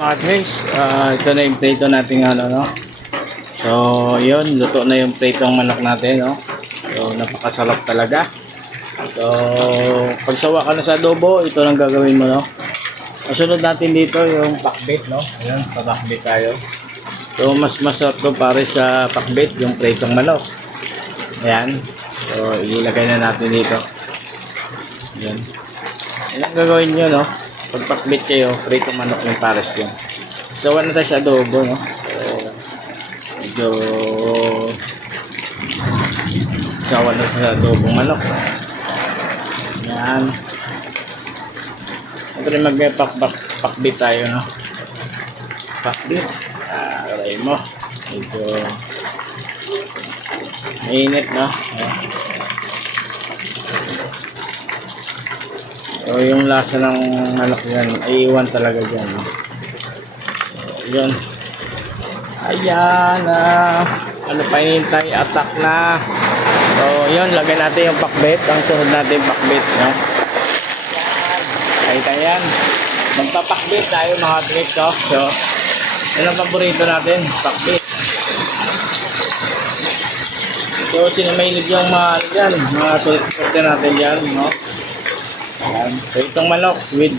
Mga guys, ito na yung prito natin ano, no? So, yun, luto na yung pritong manok natin, no? So, napakasarap talaga. So, pag sawa ka na sa adobo, ito lang gagawin mo, no? Kasunod natin dito yung pakbit, no? Ayan, papakbit tayo. So, mas masarap to pare sa pakbit, yung pritong manok. Ayan. So, ilagay na natin dito. Ayan. Ayan ang gagawin nyo, no? Pag pakbit kayo, pritong manok yung pares yun. Sawa na tayo sa adobo, no? So, medyo sawa na sa adobong manok. Ayan. Ito rin magpakbit tayo, no? Pakbit. Aray mo. Medyo mainit, no? Ayan. So, yung lasa ng manok yan, ay iwan talaga dyan, no? So, yun. Ayan, ano pa hinihintay? Attack na. So, yun, lagay natin yung pakbit. Ang sunod natin yung pakbit, no? Kahit yan. Magpapakbit tayo mga tricks, no? So, yun ang paborito natin, pakbit. So, sinamahilig yung mga, dyan, mga tricks natin dyan, no? Ayan. So, itong manok with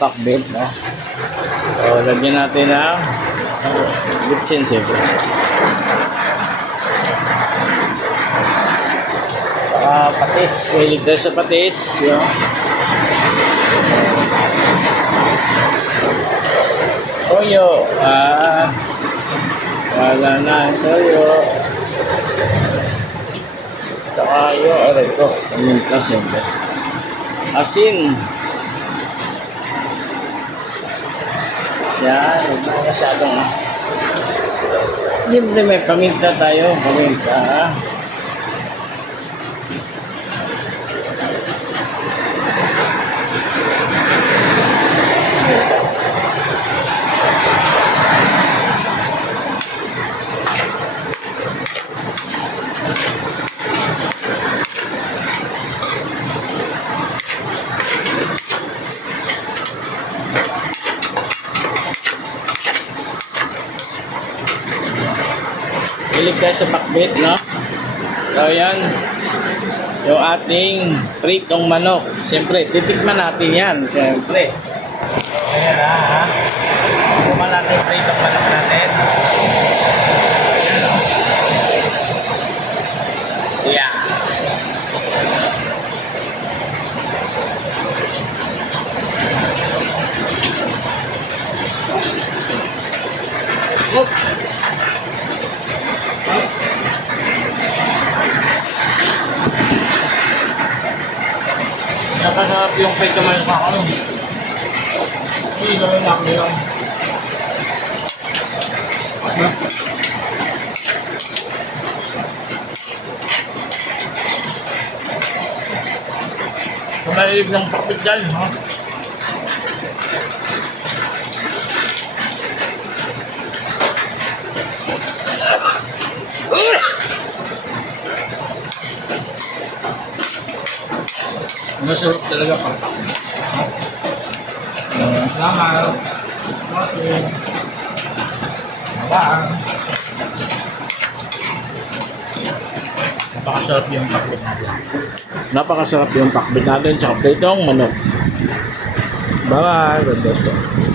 pakbit, no? So, lagyan natin ng bitsin, siyempre. Patis. May ligtas sa patis, no? Toyo. Wala na toyo. Saka yung aray ko. Paminta, siyempre. Asin. Yan, huwag na masyadong. Siyempre may paminta tayo. Paminta. Hilig tayo sa pakbit, no? So, yan. Yung ating pritong manok. Siyempre, titikman natin yan. Siyempre. So, ayan ha. Tikman natin yung pritong manok natin. Ayan o. Yeah. Look. Napasarap yung pwede man sa ako. Hindi gawin lang yun. So, malilig ng pakbit dyan, ha? Masarap talaga pang pakbit. Salamat. Okay. Bye. Napakasarap yung pakbit natin. Napakasarap yung pakbit natin sa pritong manok. Bye. God bless po.